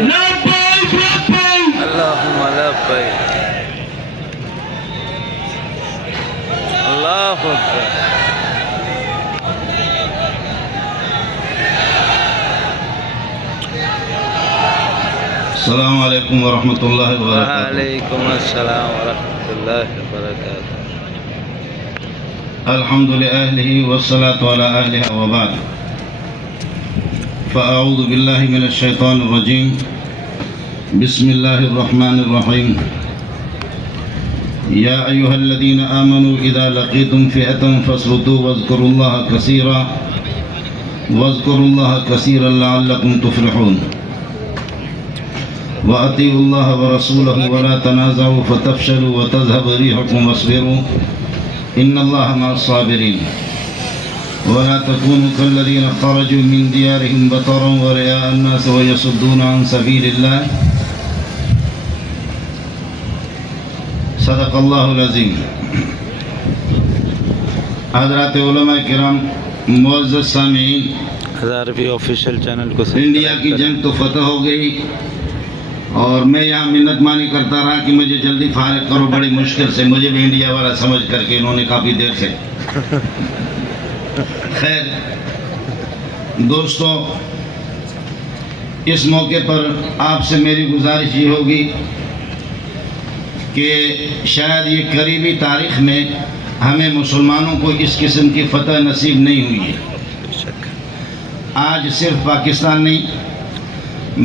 لبیک لبیک اللهم لبیک اللہ اکبر السلام علیکم ورحمۃ اللہ وبرکاتہ. وعلیکم السلام ورحمۃ اللہ وبرکاتہ. الحمد لأهله والصلاة على أهلها وبعد. فأعوذ بالله من الشيطان الرجيم. بسم الله الرحمن الرحيم. يا أيها الذين آمنوا إذا لقيتم فئة فاثبتوا واذكروا الله كثيرا لعلكم تفلحون. وأطيعوا الله ورسوله ولا تنازعوا فتفشلوا وتذهب ريحكم واصبروا إن الله مع الصابرين. ولا تكونوا كالذين خرجوا من ديارهم بطرا ورئاء الناس ويصدون عن سبيل الله. صدق اللہ العظیم. حضرات علماء کرام، معزز سامعین، ہزارویں آفیشیل چینل کو انڈیا کی جنگ تو فتح ہو گئی اور میں یہاں منت مانی کرتا رہا کہ مجھے جلدی فارغ کرو. بڑی مشکل سے مجھے بھی انڈیا والا سمجھ کر کے انہوں نے کافی دیر سے. خیر دوستو، اس موقع پر آپ سے میری گزارش یہ ہوگی کہ شاید یہ قریبی تاریخ میں ہمیں مسلمانوں کو اس قسم کی فتح نصیب نہیں ہوئی ہے. آج صرف پاکستان نہیں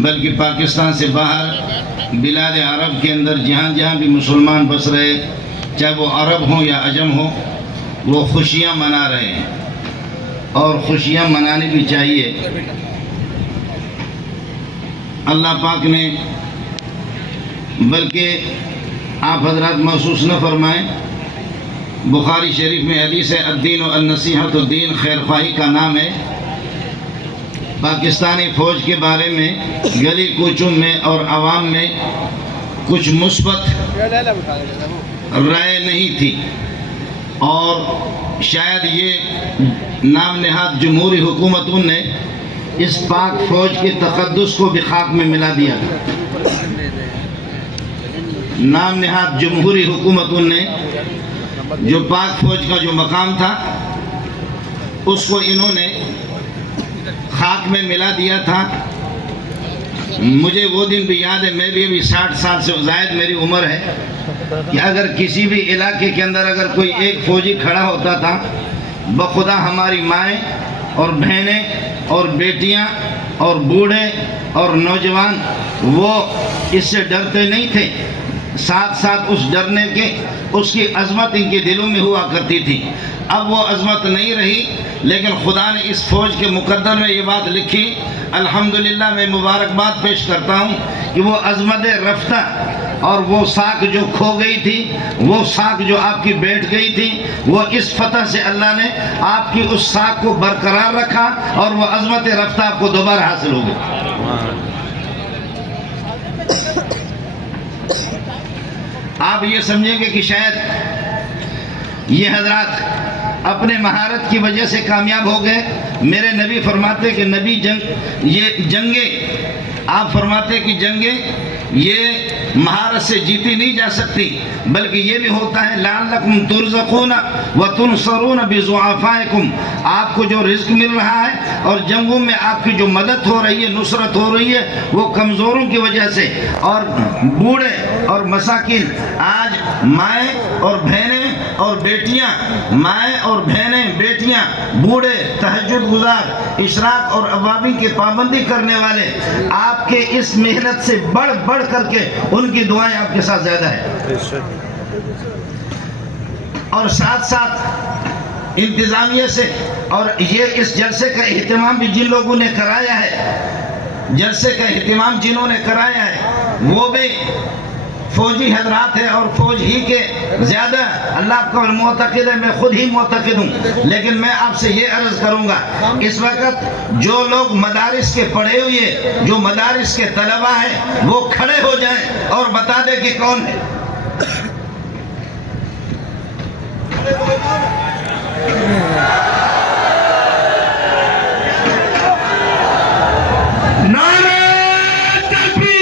بلکہ پاکستان سے باہر بلاد عرب کے اندر جہاں جہاں بھی مسلمان بس رہے، چاہے وہ عرب ہوں یا عجم ہوں، وہ خوشیاں منا رہے ہیں اور خوشیاں منانی بھی چاہیے. اللہ پاک نے بلکہ آپ حضرات محسوس نہ فرمائیں، بخاری شریف میں حدیث ہے الدین و النصیحت الدین، خیر خواہی کا نام ہے. پاکستانی فوج کے بارے میں گلی کوچوں میں اور عوام میں کچھ مثبت رائے نہیں تھی، اور شاید یہ نام نہاد جمہوری حکومتوں نے اس پاک فوج کے تقدس کو بھی خاک میں ملا دیا. نام نہاد جمہوری حکومتوں نے جو پاک فوج کا جو مقام تھا اس کو انہوں نے خاک میں ملا دیا تھا. مجھے وہ دن بھی یاد ہے، میں بھی ابھی 60 سال سے زائد میری عمر ہے، کہ اگر کسی بھی علاقے کے اندر اگر کوئی ایک فوجی کھڑا ہوتا تھا، بخدا ہماری مائیں اور بہنیں اور بیٹیاں اور بوڑھے اور نوجوان وہ اس سے ڈرتے نہیں تھے. ساتھ ساتھ اس ڈرنے کے اس کی عظمت ان کے دلوں میں ہوا کرتی تھی. اب وہ عظمت نہیں رہی، لیکن خدا نے اس فوج کے مقدر میں یہ بات لکھی. الحمدللہ میں مبارکباد پیش کرتا ہوں کہ وہ عظمت رفتہ اور وہ ساکھ جو کھو گئی تھی، وہ ساکھ جو آپ کی بیٹھ گئی تھی، وہ اس فتح سے اللہ نے آپ کی اس ساکھ کو برقرار رکھا اور وہ عظمت رفتہ آپ کو دوبارہ حاصل ہو گئی. آپ یہ سمجھیں گے کہ شاید یہ حضرات اپنے مہارت کی وجہ سے کامیاب ہو گئے. میرے نبی فرماتے کہ نبی یہ جنگیں، آپ فرماتے کہ جنگیں یہ مہارت سے جیتی نہیں جا سکتی، بلکہ یہ بھی ہوتا ہے لعلکم ترزقون وتنصرون بضعفائکم. آپ کو جو رزق مل رہا ہے اور جنگوں میں آپ کی جو مدد ہو رہی ہے، نصرت ہو رہی ہے، وہ کمزوروں کی وجہ سے. اور بوڑھے اور مساکین، آج مائیں اور بہنیں اور بیٹیاں، مائیں اور بہنیں بیٹیاں، بوڑھے، تہجد گزار، اشراق اور اوابین کی پابندی کرنے والے، آپ کے اس محنت سے بڑھ بڑھ کر کے ان کی دعائیں آپ کے ساتھ زیادہ ہے. اور ساتھ ساتھ انتظامیہ سے، اور یہ اس جلسے کا اہتمام بھی جن لوگوں نے کرایا ہے، جلسے کا اہتمام جنہوں نے کرایا ہے وہ بھی فوجی حضرات ہیں اور فوج ہی کے زیادہ اللہ کا معتقد ہے. میں خود ہی معتقد ہوں، لیکن میں آپ سے یہ عرض کروں گا، اس وقت جو لوگ مدارس کے پڑھے ہوئے، جو مدارس کے طلبہ ہیں، وہ کھڑے ہو جائیں اور بتا دیں کہ کون ہے. نعرہ تکبیر!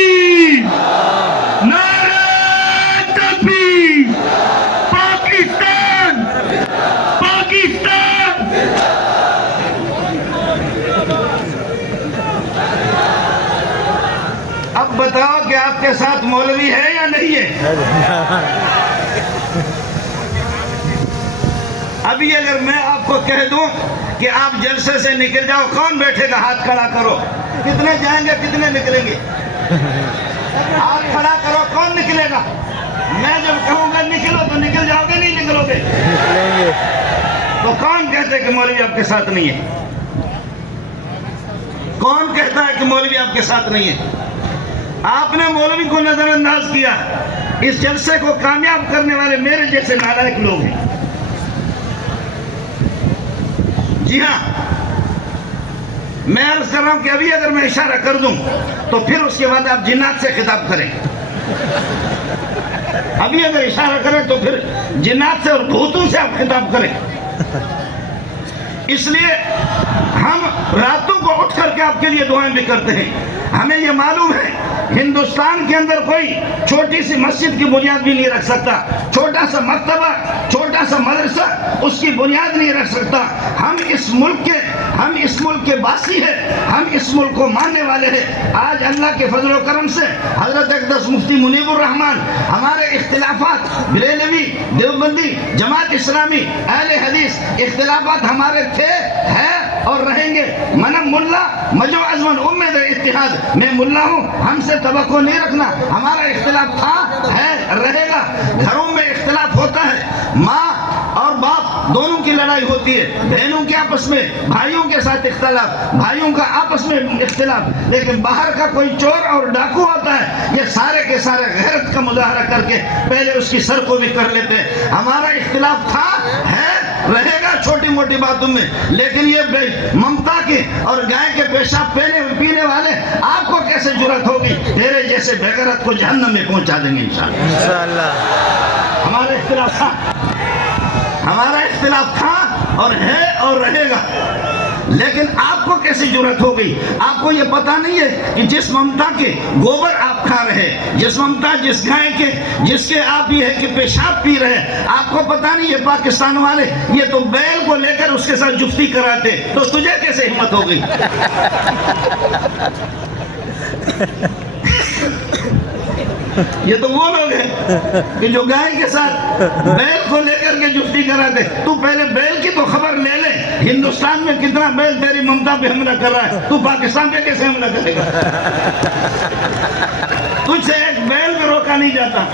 کے ساتھ مولوی ہے یا نہیں ہے؟ ابھی اگر میں آپ کو کہہ دوں کہ آپ جلسے سے نکل جاؤ، کون بیٹھے گا؟ ہاتھ کھڑا کرو. کتنے جائیں گے، کتنے نکلیں گے؟ ہاتھ کھڑا کرو، کون نکلے گا؟ میں جب کہوں گا نکلو تو نکل جاؤ گے، نہیں نکلو گے؟ تو کون کہتے کہ مولوی آپ کے ساتھ نہیں ہے؟ کون کہتا ہے کہ مولوی آپ کے ساتھ نہیں ہے؟ آپ نے مولوی کو نظر انداز کیا. اس جلسے کو کامیاب کرنے والے میرے جیسے نالائق لوگ ہیں. جی ہاں، میں عرض کر رہا ہوں کہ ابھی اگر میں اشارہ کر دوں تو پھر اس کے بعد آپ جنات سے خطاب کریں. ابھی اگر اشارہ کریں تو پھر جنات سے اور بھوتوں سے آپ خطاب کریں. اس لیے ہم راتوں کو اٹھ کر کے آپ کے لیے دعائیں بھی کرتے ہیں. ہمیں یہ معلوم ہے ہندوستان کے اندر کوئی چھوٹی سی مسجد کی بنیاد بھی نہیں رکھ سکتا، چھوٹا سا مکتبہ، چھوٹا سا مدرسہ اس کی بنیاد نہیں رکھ سکتا. ہم اس ملک کے باسی ہیں، ہم اس ملک کو ماننے والے ہیں. آج اللہ کے فضل و کرم سے حضرت اقدس مفتی منیب الرحمان ہمارے اختلافات، بریلوی، دیوبندی، جماعت اسلامی، اہل حدیث، اختلافات ہمارے تھے، ہیں اور رہیں گے. منم ملا مجو ازمن امید اتحاد، میں ملا ہوں، ہم سے توقع نہیں رکھنا. ہمارا اختلاف تھا، ہے، رہے گا. گھروں میں اختلاف ہوتا ہے، ماں اور باپ دونوں کی لڑائی ہوتی ہے، بہنوں کے آپس میں، بھائیوں کے ساتھ اختلاف، بھائیوں کا آپس میں اختلاف. لیکن باہر کا کوئی چور اور ڈاکو ہوتا ہے، یہ سارے کے سارے غیرت کا مظاہرہ کر کے پہلے اس کی سر کو بھی کر لیتے ہیں. ہمارا اختلاف تھا، ہے، رہے گا چھوٹی موٹی باتوں میں. لیکن یہ ممتا کے اور گائے کے پیشاب پینے والے آپ کو کیسے جرأت ہوگی؟ تیرے جیسے بے غیرت کو جہنم میں پہنچا دیں گے انشاءاللہ. ہمارا اختلاف تھا اور ہے اور رہے گا. لیکن آپ کو کیسی جرأت ہو گئی؟ آپ کو یہ پتا نہیں ہے کہ جس ممتا کے گوبر آپ کھا رہے، جس ممتا جس گائے کے جس کے آپ یہ ہے کہ پیشاب پی رہے، آپ کو پتا نہیں ہے پاکستان والے یہ تو بیل کو لے کر اس کے ساتھ جفتی کراتے، تو تجھے کیسے ہمت ہو گئی؟ یہ تو وہ لوگ ہیں کہ جو گائے کے ساتھ بیل کو لے کر کے جفتی کراتے. تو پہلے بیل کی تو خبر لے لے. ہندوستان میں کتنا بیل تیری ممتا پہ حملہ کر رہا ہے، تو پاکستان پہ کیسے حملہ کرے گا؟ تجھ سے ایک بیل بھی روکا نہیں جاتا.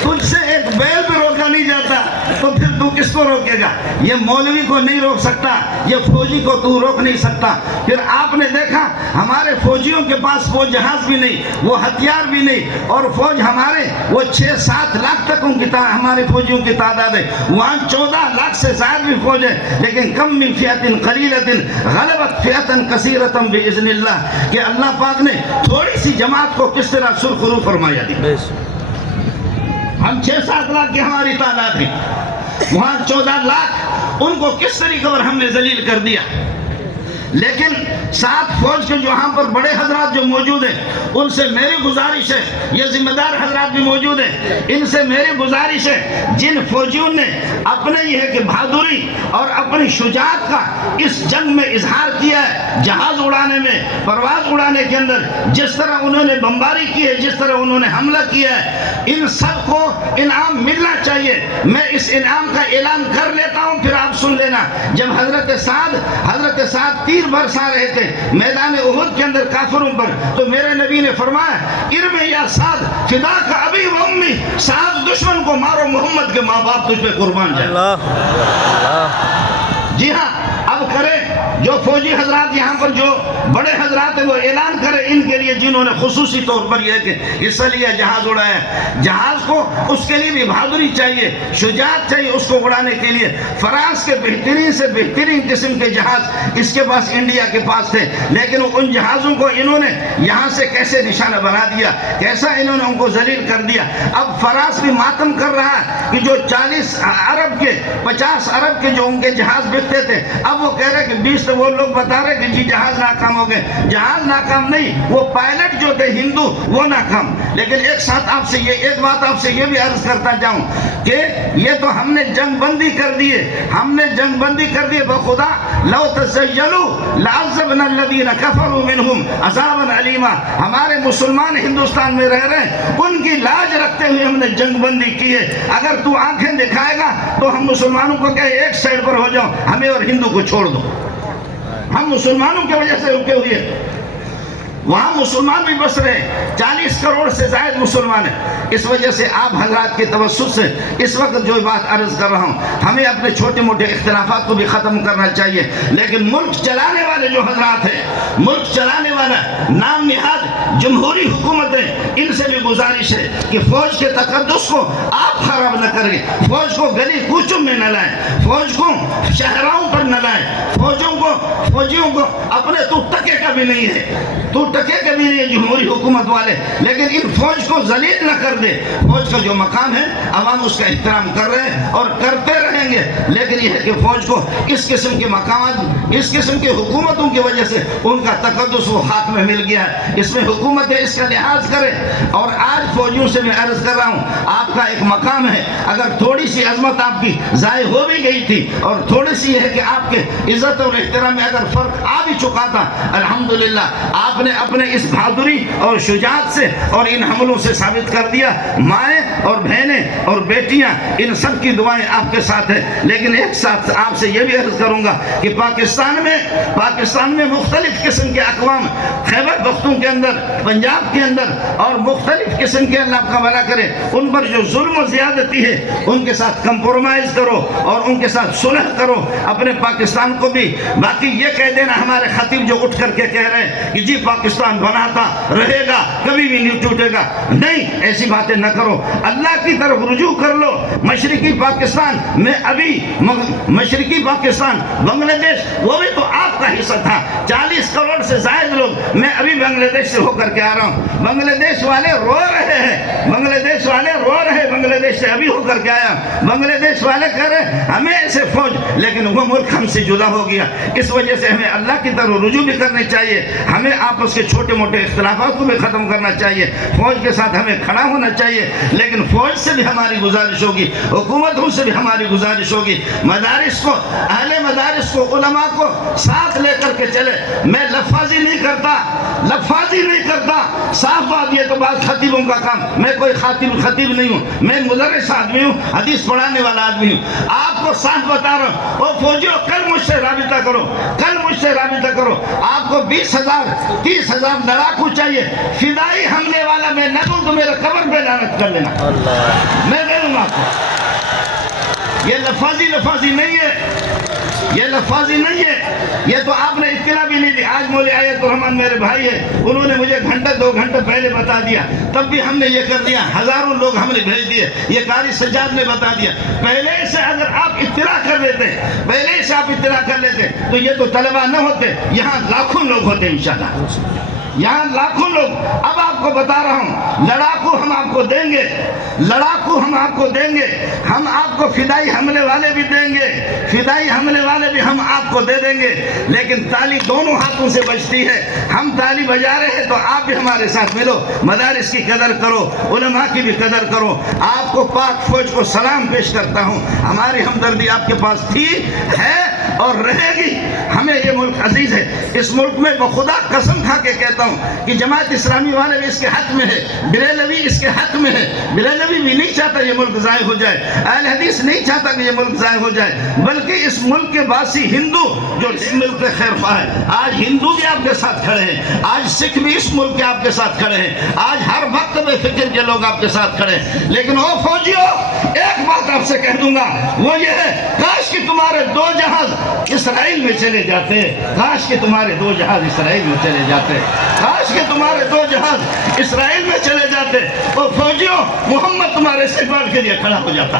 تجھ سے ایک بیل بھی روکا نہیں جاتا، تو پھر تو کس کو روکے گا؟ یہ مولوی کو نہیں روک سکتا، یہ فوجی کو تو روک نہیں سکتا. پھر آپ نے دیکھا ہمارے فوجیوں کے پاس فوج جہاز بھی نہیں، وہ ہتھیار بھی نہیں، اور فوج ہمارے وہ 6-7 لاکھ تک ہمارے فوجیوں کی تعداد ہے. وہاں 14 لاکھ سے زائد بھی فوج ہے. لیکن کم من فئۃ قلیلۃ غلبت فئۃ کثیرۃ باذن اللہ، کہ اللہ پاک نے تھوڑی سی جماعت کو کس طرح سرخرو فرمایا دی. ہم 6-7 لاکھ کی ہماری تعداد ہے، وہاں 14 لاکھ، ان کو کس طریقے پر ہم نے ذلیل کر دیا. لیکن ساتھ فوج کے جو یہاں پر بڑے حضرات جو موجود ہیں، ان سے میری گزارش ہے، یہ ذمہ دار حضرات بھی موجود ہیں، ان سے میری گزارش ہے، جن فوجیوں نے اپنے یہ ہے کہ بہادری اور اپنی شجاعت کا اس جنگ میں اظہار کیا ہے، جہاز اڑانے میں، پرواز اڑانے کے اندر جس طرح انہوں نے بمباری کی ہے، جس طرح انہوں نے حملہ کیا ہے، ان سب کو انعام ملنا چاہیے. میں اس انعام کا اعلان کر لیتا ہوں، پھر آپ سن لینا. جب حضرت سعد تیر برسا رہے تھے میدان احد کے اندر کافروں پر، تو میرے نبی نے فرمایا ارم یا سعد فداک ابی و امی، سعد دشمن کو مارو، محمد کے ماں باپ تجھ پہ قربان جائیں. جی ہاں، اب کرے جو فوجی حضرات یہاں پر جو بڑے حضرات ہیں وہ اعلان کرے ان کے لیے جنہوں نے خصوصی طور پر یہ کہ حصہ لیا، جہاز اڑایا. جہاز کو اس کے لیے بھی بہادری چاہیے، شجاعت چاہیے اس کو اڑانے کے لیے. فرانس کے بہترین سے بہترین قسم کے جہاز اس کے پاس انڈیا کے پاس تھے، لیکن ان جہازوں کو انہوں نے یہاں سے کیسے نشانہ بنا دیا، کیسا انہوں نے ان کو ذلیل کر دیا. اب فرانس بھی ماتم کر رہا ہے کہ جو 40 ارب کے 50 ارب کے جو ان کے جہاز بکتے تھے، اب وہ کہہ رہے کہ 20 تو وہ لوگ بتا رہے کہ کہ جی جہاز ناکام ہو گئے. جہاز ناکام نہیں, وہ پائلٹ جو تھے ہندو وہ ناکام. لیکن ایک ساتھ آپ سے ایک بات آپ سے یہ بھی عرض کرتا جاؤں کہ یہ تو ہم نے جنگ بندی کر دیے, ہم نے جنگ بندی کر دیے. بخدا لو تزیلوا لعذبنا الذین کفروا منہم عذابا علیما. ہمارے مسلمان ہندوستان میں رہ رہے ہیں, ان کی لاج رکھتے ہوئے ہم نے جنگ بندی کی ہے. اگر تو آنکھیں دکھائے گا تو ہم مسلمانوں کو کہے ایک سائڈ پر ہو جاؤ, ہمیں اور ہندو کو چھوڑ دو. ہم مسلمانوں کی وجہ سے رکے ہوئے ہیں. وہاں مسلمان بھی بس رہے, 40 کروڑ سے زائد مسلمان ہیں. اس وجہ سے آپ حضرات کے توسط سے اس وقت جو بات عرض کر رہا ہوں, ہمیں اپنے چھوٹے موٹے اختلافات کو بھی ختم کرنا چاہیے. لیکن ملک چلانے والے جو حضرات ہیں, ملک چلانے والا نام نہاد جمہوری حکومتیں, ان سے بھی گزارش ہے کہ فوج کے تقدس کو آپ خراب نہ کریں, فوج کو گلی کوچوں میں نہ لائیں, فوج کو شہراؤں پر نہ لائیں, فوجیوں کو اپنے تو ٹکے کا بھی نہیں ہے, تو ٹکے کا بھی نہیں ہے جمہوری حکومت والے. لیکن ان فوج کو ذلیل نہ کر دے. فوج کا جو مقام ہے عوام اس کا احترام کر رہے ہیں اور کرتے رہیں گے. لیکن یہ ہے کہ فوج کو اس قسم کے مقامات, اس قسم کی حکومتوں کی وجہ سے ان کا تقدس وہ ہاتھ میں مل گیا ہے. اس میں حکومتیں اس کا لحاظ کریں. اور آج فوجیوں سے میں عرض کر رہا ہوں, آپ کا ایک مقام ہے, اگر تھوڑی سی عظمت آپ کی ضائع ہو بھی گئی تھی اور تھوڑی سی ہے کہ آپ کے عزت اور احترام میں اگر فرق آ بھی چکا تھا, الحمدللہ آپ نے اپنے اس بہادری اور شجاعت سے اور ان حملوں سے ثابت کر دیا. مائیں اور بہنیں اور بیٹیاں, ان سب کی دعائیں آپ کے ساتھ ہیں. لیکن ایک ساتھ آپ سے یہ بھی عرض کروں گا کہ پاکستان میں مختلف قسم کے اقوام, خیبر پختون کے اندر, پنجاب کے اندر اور مختلف قسم کے, اللہ آپ کا بھلا کرے, ان پر جو ظلم و زیادتی ہے ان کے ساتھ کمپرومائز کرو اور ان کے ساتھ صلح کرو. اپنے پاکستان کو بھی, باقی یہ کہہ دینا ہمارے خطیب جو اٹھ کر کے کہہ رہے ہیں کہ جی پاکستان بناتا رہے گا, کبھی بھی نہیں ٹوٹے گا, نہیں, ایسی باتیں نہ کرو. اللہ کی طرف رجوع کر لو. مشرقی پاکستان میں ابھی, مشرقی پاکستان بنگلہ دیش, وہ بھی تو آپ کا حصہ تھا. 40 کروڑ سے زائد لوگ, میں ابھی بنگلہ دیش سے ہو کر کے آ رہا ہوں. بنگلہ دیش والے رو رہے ہیں, بنگلہ دیش والے رو رہے ہیں, بنگلہ دیش سے ابھی ہو کر کے آیا. بنگلہ دیش والے کہہ رہے ہمیں ایسے فوج, لیکن وہ ملک ہم سے جدا ہو گیا. اس وجہ سے ہمیں اللہ کی طرف رجوع بھی کرنی چاہیے. ہمیں آپس کے چھوٹے موٹے اختلافات کو بھی ختم کرنا چاہیے. فوج کے ساتھ ہمیں کھڑا ہونا چاہیے. لیکن فوج سے بھی ہماری گزارش ہوگی, حکومتوں سے بھی ہماری گزارش ہوگی, مدارس کو, اہل مدارس کو, علماء کو ساتھ لے کر کے چلے. میں لفاظی نہیں کرتا, صاف بات. یہ تو بات خطیبوں کا کام, میں کوئی خطیب نہیں ہوں, میں مدرس آدمی ہوں, حدیث پڑھانے والا آدمی ہوں. آپ کو صاف بتا رہا ہوں, او فوجیوں, کل مجھ سے رابطہ کرو. آپ کو 20,000 30,000 لڑاکو چاہیے. فدائی حملے والا میں نہ دوں تو میرے قبر پہ لعنت کر لینا, میں دے دوں گا آپ کو. یہ لفاظی نہیں ہے, یہ تو آپ نے اطلاع بھی نہیں دی. آج مولوی آیت الرحمن میرے بھائی ہیں, انہوں نے مجھے گھنٹہ 2 گھنٹے پہلے بتا دیا, تب بھی ہم نے یہ کر دیا. ہزاروں لوگ ہم نے بھیج دیے, یہ قاری سجاد نے بتا دیا. پہلے سے اگر آپ اطلاع کر لیتے تو یہ تو طلبہ نہ ہوتے, یہاں لاکھوں لوگ ہوتے انشاءاللہ, یہاں لاکھوں لوگ. اب آپ کو بتا رہا ہوں, لڑاکو ہم آپ کو دیں گے, ہم آپ کو فدائی حملے والے بھی دیں گے, فدائی حملے والے بھی ہم آپ کو دے دیں گے. لیکن تالی دونوں ہاتھوں سے بجتی ہے. ہم تالی بجا رہے ہیں تو آپ بھی ہمارے ساتھ ملو, مدارس کی قدر کرو, علماء کی بھی قدر کرو. آپ کو پاک فوج کو سلام پیش کرتا ہوں. ہماری ہمدردی آپ کے پاس تھی, ہے اور رہے گی. ہمیں یہ ملک عزیز ہے. اس ملک میں بخدا قسم کھا کے کہتا ہوں کہ جماعت اسلامی والے بھی اس کے حق میں ہے, بریلوی اس کے حق میں ہے. بریلوی بھی نہیں چاہتا یہ ملک ضائع ہو جائے, اہل حدیث نہیں چاہتا کہ یہ ملک ضائع ہو جائے, بلکہ اس ملک کے باسی ہندو جو اس ملک کے خیر خواہ ہے, آج ہندو بھی آپ کے ساتھ کھڑے ہیں, آج سکھ بھی اس ملک کے آپ کے ساتھ کھڑے ہیں, آج ہر وقت میں فکر کے لوگ آپ کے ساتھ کھڑے ہیں. لیکن او فوجیوں, ایک بات آپ سے کہہ دوں گا, وہ یہ ہے, کاش کہ تمہارے 2 جہاز اسرائیل میں چلے جاتے, کاش کہ تمہارے 2 جہاز اسرائیل میں چلے جاتے, کاش کہ تمہارے 2 جہاز اسرائیل میں چلے جاتے. اور فوجیوں, محمد تمہارے استقبال کے لیے کھڑا ہو جاتا.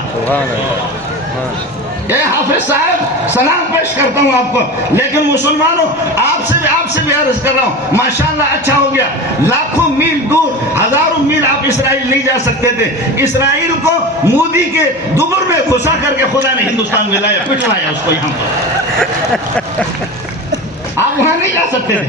اے حافظ صاحب, سلام پیش کرتا ہوں آپ کو. لیکن مسلمانوں, آپ سے بھی عرض کر رہا ہوں, ماشاءاللہ اچھا ہو گیا. لاکھوں میل دور, ہزاروں میل آپ اسرائیل نہیں جا سکتے تھے. اسرائیل کو مودی کے دبر میں گھسا کر کے خدا نے ہندوستان میں لایا, پٹوایا اس کو یہاں پر. آپ وہاں نہیں جا سکتے تھے،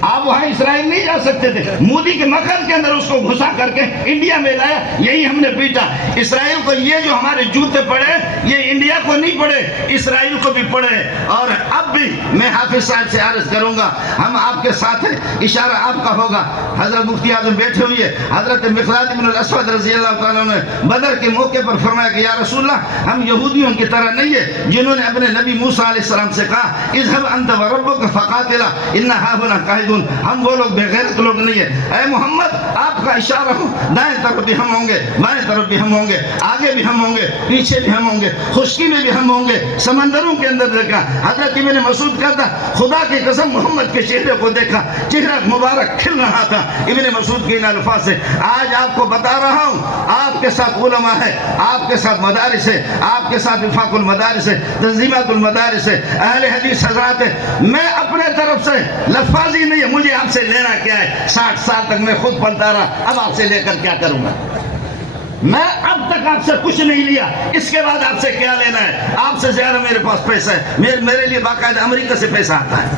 آپ وہاں اسرائیل نہیں جا سکتے تھے، مودی کے مکر کے اندر اس کو گھسا کر کے انڈیا میں لایا، یہی ہم نے پیٹا۔ اسرائیل کو یہ جو ہمارے جوتے پڑے یہ انڈیا کو نہیں پڑے، اسرائیل کو بھی پڑے۔ اور اب بھی میں حافظ صاحب سے عرض کروں گا، ہم آپ کے ساتھ ہیں، اشارہ آپ کا ہوگا۔ حضرت مفتی اعظم بیٹھے ہوئے، حضرت مقداد بن الاسود رضی اللہ تعالیٰ نے بدر کے موقع پر فرمایا کہ یا رسول اللہ، ہم یہودیوں کی طرح نہیں ہے جنہوں نے اپنے نبی موسیٰ علیہ السلام سے کہا اذهب انت وربک فقاتلا ان هاهنا قاعدون، ہم وہ لوگ بے غیرت لوگ نہیں ہیں۔ اے محمد آپ کا اشارہ ہو، دائیں طرف بھی ہم ہوں گے، بائیں طرف بھی ہم ہوں گے، آگے بھی ہم ہوں گے، پیچھے بھی ہم ہوں گے، خشکی میں بھی ہم ہوں گے، سمندروں کے اندر دیکھا۔ حضرت ابن مسعود کہتا خدا کی قسم محمد کے چہرے کو دیکھا، چہرہ مبارک کھل رہا تھا۔ ابن مسعود کے ان الفاظ سے آج آپ کو بتا رہا ہوں، آپ کے ساتھ علماء ہے، آپ کے ساتھ مدارس ہے، آپ کے ساتھ وفاق المدارس ہے، تنظیمات المدارس ہے، اہل حدیث حضرات ہے۔ میں اپنے طرف سے لفاظی نہیں ہے، مجھے آپ سے لینا کیا ہے؟ 60 سال تک میں خود پلتا رہا، اب آپ سے لے کر کیا کروں گا؟ میں اب تک آپ سے کچھ نہیں لیا، اس کے بعد آپ سے کیا لینا ہے؟ آپ سے زیادہ میرے پاس پیسہ ہے، میرے لیے باقاعدہ امریکہ سے پیسہ آتا ہے۔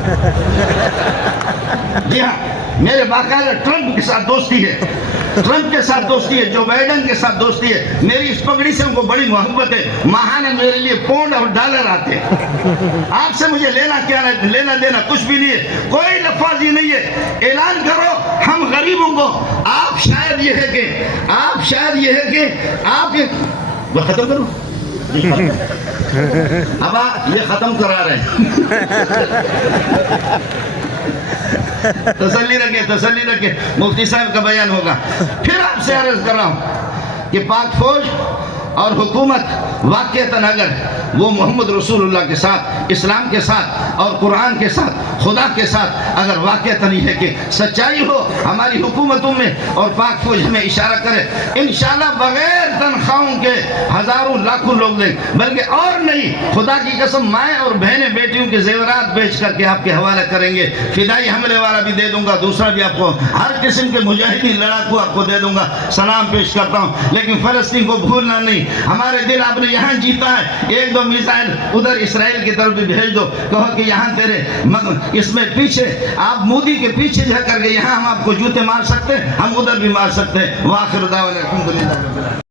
جی ہاں، میرے باقاعدہ ٹرمپ کے ساتھ دوستی ہے، ٹرمپ کے ساتھ دوستی ہے، جو بائیڈن کے ساتھ دوستی ہے۔ میری اس پگڑی سے ان کو بڑی محبت ہے، ماہانہ میرے لیے پاؤنڈ اور ڈالر آتے ہیں۔ آپ سے مجھے لینا کیا ہے؟ لینا دینا کچھ بھی نہیں ہے، کوئی لفاظی نہیں ہے۔ اعلان کرو ہم غریبوں کو، آپ شاید یہ ہے کہ آپ وہ ختم کرو، اب یہ ختم کرا رہے ہیں۔ تسلی رکھے، مفتی صاحب کا بیان ہوگا۔ پھر آپ سے عرض کر رہا ہوں کہ پاک فوج اور حکومت واقعتاً اگر وہ محمد رسول اللہ کے ساتھ، اسلام کے ساتھ اور قرآن کے ساتھ، خدا کے ساتھ اگر واقعتاً یہ ہے کہ سچائی ہو ہماری حکومتوں میں اور پاک فوج ہمیں اشارہ کرے، انشاءاللہ بغیر تنخواہوں کے ہزاروں لاکھوں لوگ دیں، بلکہ اور نہیں، خدا کی قسم مائیں اور بہنیں بیٹیوں کے زیورات بیچ کر کے آپ کے حوالے کریں گے۔ فدائی حملے والا بھی دے دوں گا، دوسرا بھی آپ کو، ہر قسم کے مجاہدین لڑاکو آپ کو دے دوں گا۔ سلام پیش کرتا ہوں، لیکن فلسطین کو بھولنا نہیں، ہمارے دل آپ نے یہاں جیتا ہے، ایک دو میزائل ادھر اسرائیل کی طرف بھی بھیج دو، کہو کہ یہاں تیرے اس میں پیچھے آپ مودی کے پیچھے جا کر کے یہاں ہم آپ کو جوتے مار سکتے ہیں، ہم ادھر بھی مار سکتے ہیں۔ وآخر دعوانا الحمدللہ۔